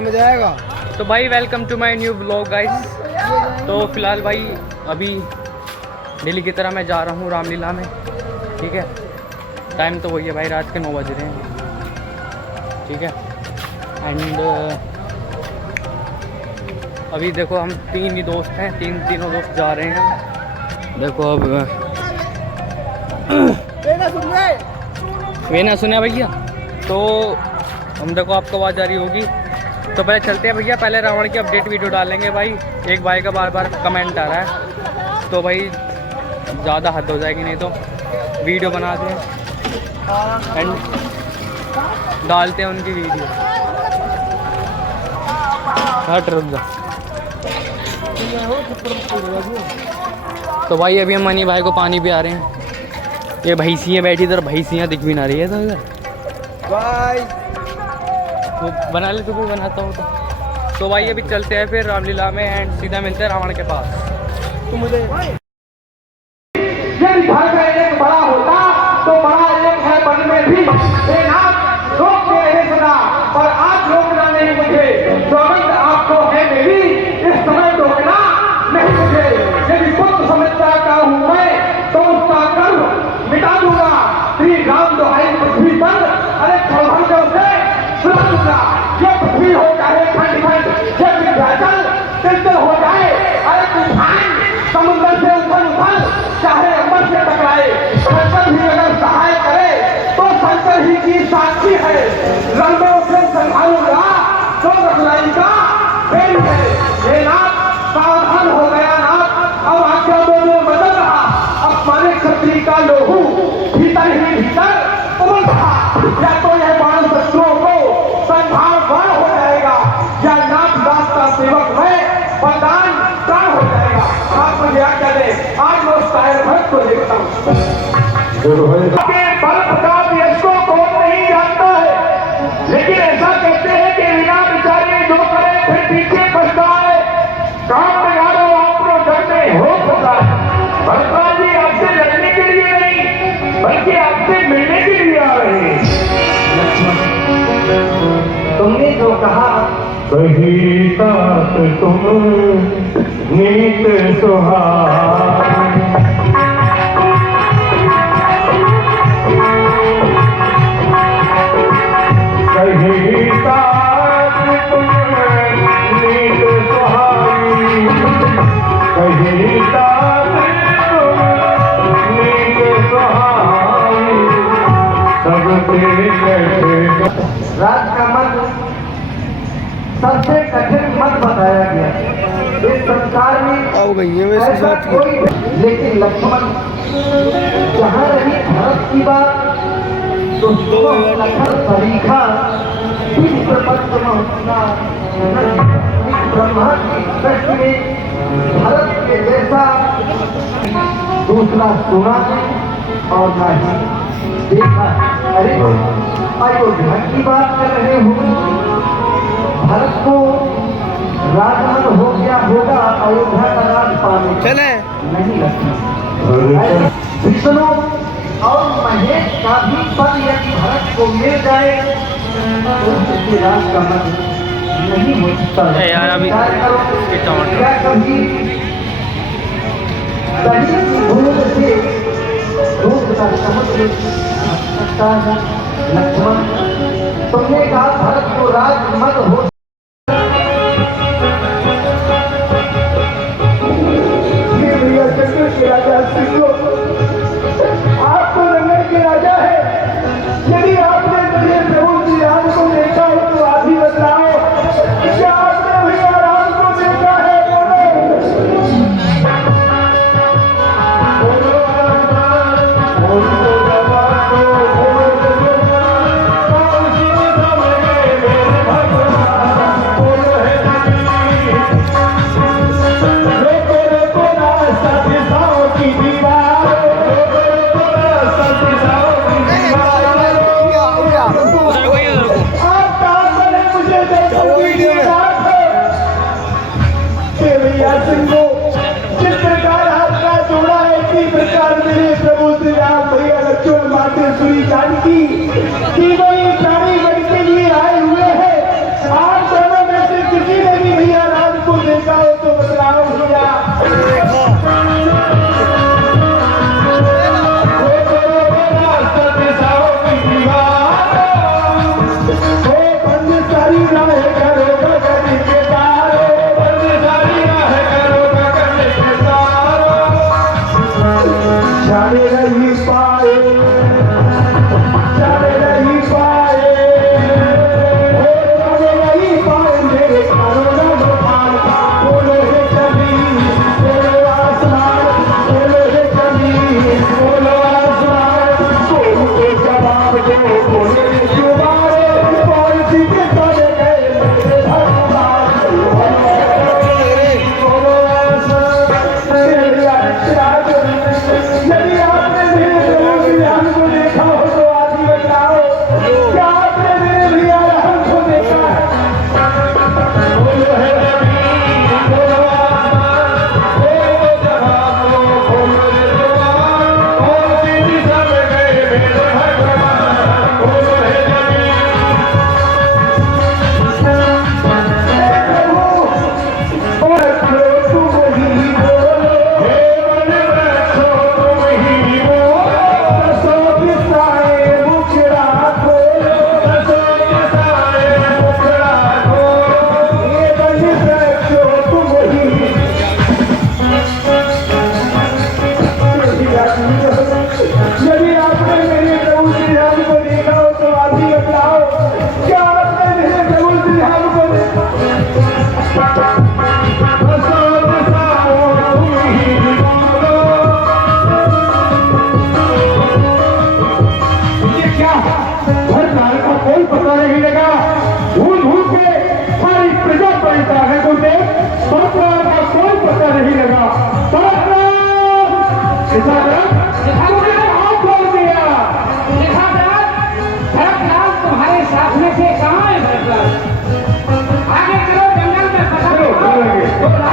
में जाएगा। तो भाई welcome to my new blog guys. तो फिलहाल भाई अभी डेली की तरह मैं जा रहा हूँ रामलीला में, ठीक है। टाइम तो वही है भाई, रात के 9 बज रहे हैं, ठीक है। एंड अभी देखो हम 3 ही दोस्त हैं, तीनों दोस्त जा रहे हैं। देखो अब वे ना सुने भैया, तो हम देखो आपको आवाज़ आ रही होगी। तो पहले चलते हैं भैया, पहले रावण की अपडेट वीडियो डालेंगे भाई। एक भाई का बार बार कमेंट आ रहा है, तो भाई ज़्यादा हद हो जाएगी, नहीं तो वीडियो बनाते हैं एंड डालते हैं उनकी वीडियो। हट रुक जा। तो भाई अभी हम मनी भाई को पानी पिला रहे हैं। ये भैंसियाँ बैठी इधर, भैंसियाँ दिख भी ना रही है तो इधर वो बना ले, तू भी बनाता हो तो भाई अभी चलते हैं फिर रामलीला में एंड सीधा मिलते हैं रावण के पास। तो मुझे यदि घर में एक बड़ा होता तो बड़ा एक है बन में भी रोक के रहे सदा, पर आज रोकना नहीं मुझे, सौगंध आपको है मेरी, इस समय रोकना नहीं मुझे। यदि पुत्र समझता का हूँ मैं तो उसका कर्म मिटा दूंगा। श्री राम दुहाई पृथ्वी पर अरे खड़भंजों से सुना दूंगा। ये पृथ्वी हो चाहे खंड खंड, ये विंध्याचल तिलतिल हो जाए, अरे तूफान समुद्र से उफल उफल चाहे अम्बर से टकराए, शंकर भी अगर सहाय करे तो शंकर ही की साक्षी है। लंबों से संभालूंगा तो रखलाई का खेल है। ये नाथ सावधान हो गया नाथ, अब आज्ञा में बदल रहा। अब माने क्षत्रिय का लोहू भीतर ही भीतर उमड़ रहा। या तो यह बाण शत्रुओं को संभाल बाण हो जाएगा, या नाथ दास का सेवक में बलिदान प्राण हो जाएगा। आप मुझे आज्ञा दें, आज मैं उस कायर भक्त को देखता हूँ। बल प्रताप यश को कौन नहीं जानता है, लेकिन ऐसा कहते हैं कि बिना विचारे जो करे फिर पीछे पछताए। काम बिगाड़ो आपको डरने हो सकता है। भरतलाल जी आपसे लड़ने के लिए नहीं बल्कि आपसे मिलने के लिए आ रहे हैं। तुमने जो कहा कही तात तुम नीत सुहाग, कही तात तुम नीत सुहागी, कही तात तुम नीत सुहागी, सबसे राज का मत सबसे कठिन मत बताया गया इस संसार में। आओ भैया वैसे बात की, लेकिन लक्ष्मण जहाँ रही भरत की बात तो लखन सरीखा ब्रह्मा की दृष्टि में भरत के जैसा दूसरा सुना और ना ही देखा। अरे अयोध्या की बात कर रहे हो, भारत को राजमन हो गया होगा अयोध्या का राज पाने चले नहीं लगता। विष्णु और महेश का भी पद यदि भारत को मिल जाए तो उसके राज का मन नहीं हो सकता। यार अभी क्या कभी दही की बूंद से दूध का समुद्र सकता है। लक्ष्मण तुमने कहा भारत को राज मत हो, राजा आप तो रंगन के राजा है। यदि आपने मेरे प्रभु श्री राम को देखा हो तो आप ही बतलाओ, क्या आपने भैया राम को देखा है? बोलो कोई पता नहीं लगा, धूल धूल के सारी प्रजा परेशान है, बोलते सरकार का कोई पता नहीं लगा। हाथ छोड़ दिया, भरतलाल तुम्हारे साथ में से कहाँ है? भरतलाल आगे करो, जंगल में पता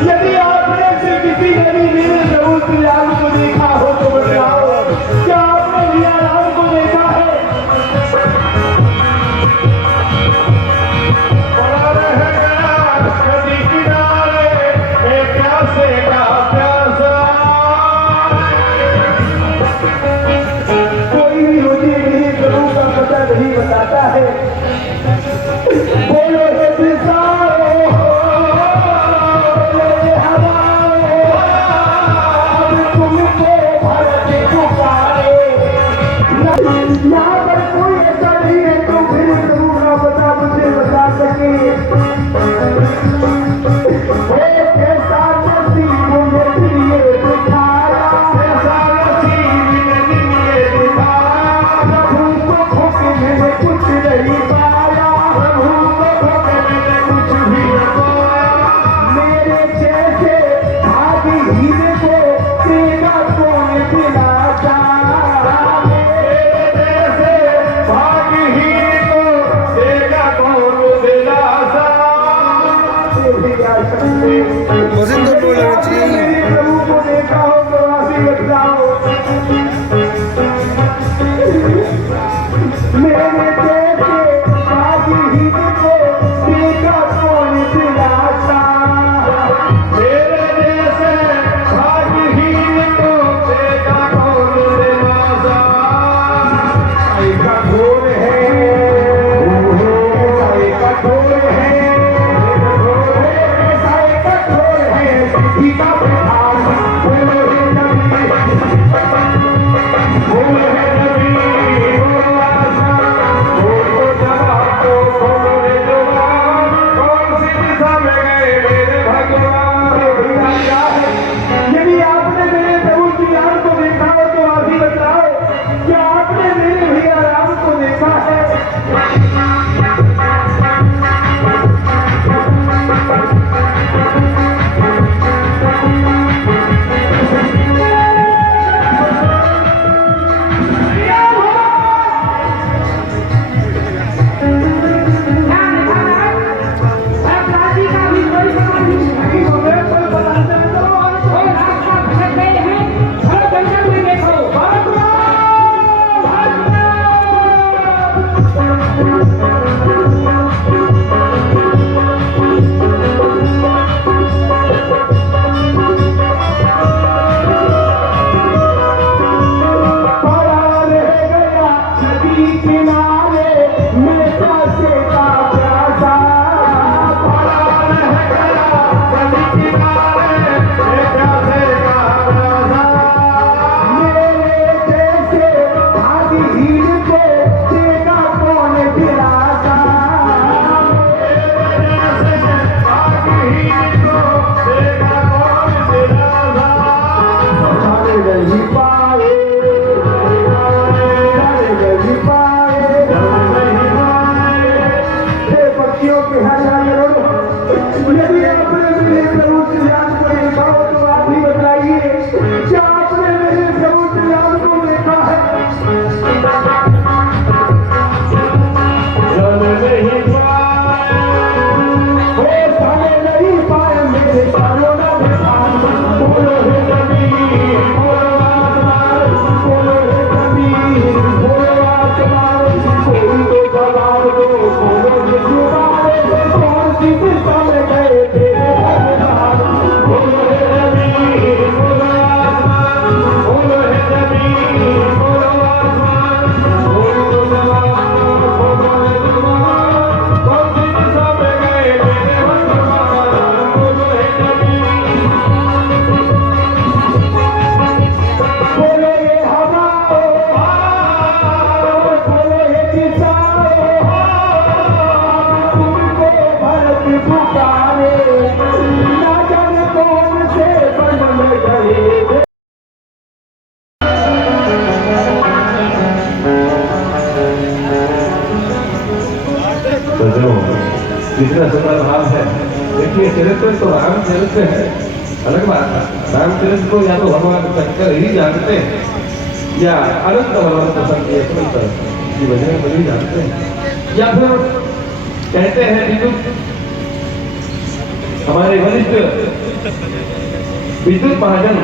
यदि आपने से किसी ने भी मेरे जरूर लाल को देखा हो तो बताओ, क्या आपने रिया लाल को देखा है? पड़ा रहेगा नदी किनारे एक प्यासे का प्यासा, कोई भी मुझे मेरे जरूर का पता नहीं बताता है। बोलो यहाँ पर कोई ऐसा नहीं है तो मेरे प्रभु का पता मुझे बता सके। कैसा नसीब मेरे लिए दिखाया, कैसा नसीब मेरे लिए दिखाया, प्रभु को खोके मैंने कुछ नहीं पाया, प्रभु को कितना सुंदर भाव है। देखिए चरित्र तो रामचरित्र है, अलग बात है। रामचरित्र को या तो भगवान शंकर ही जानते हैं या अनंत भगवान संकीर्तन की वजह में ही जानते हैं, या फिर कहते हैं विद्युत, हमारे वरिष्ठ विद्युत महाजन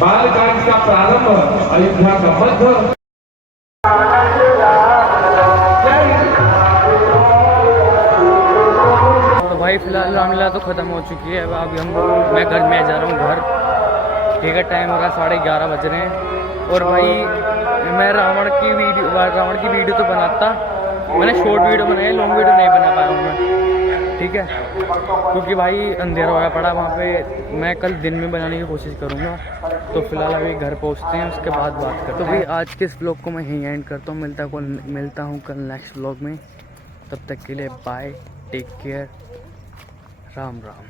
बालकांड का प्रारंभ, अयोध्या का मध्य। तो भाई फिलहाल रामलीला तो ख़त्म हो चुकी है। अब मैं घर में जा रहा हूँ घर। ठीक है, टाइम हो रहा है 11:30 बज रहे हैं। और भाई मैं रावण की वीडियो तो बनाता, मैंने शॉर्ट वीडियो बनाई, लॉन्ग वीडियो नहीं बना पाया हूँ मैं। ठीक है, क्योंकि भाई अंधेरा होया पड़ा वहाँ पे। मैं कल दिन में बनाने की कोशिश करूँगा। तो फिलहाल अभी घर पहुँचते हैं, उसके बाद बात करते हैं। तो भाई आज के इस ब्लॉग को मैं यहीं एंड करता हूँ। मिलता हूँ कल नेक्स्ट ब्लॉग में। तब तक के लिए bye, take care, Ram Ram.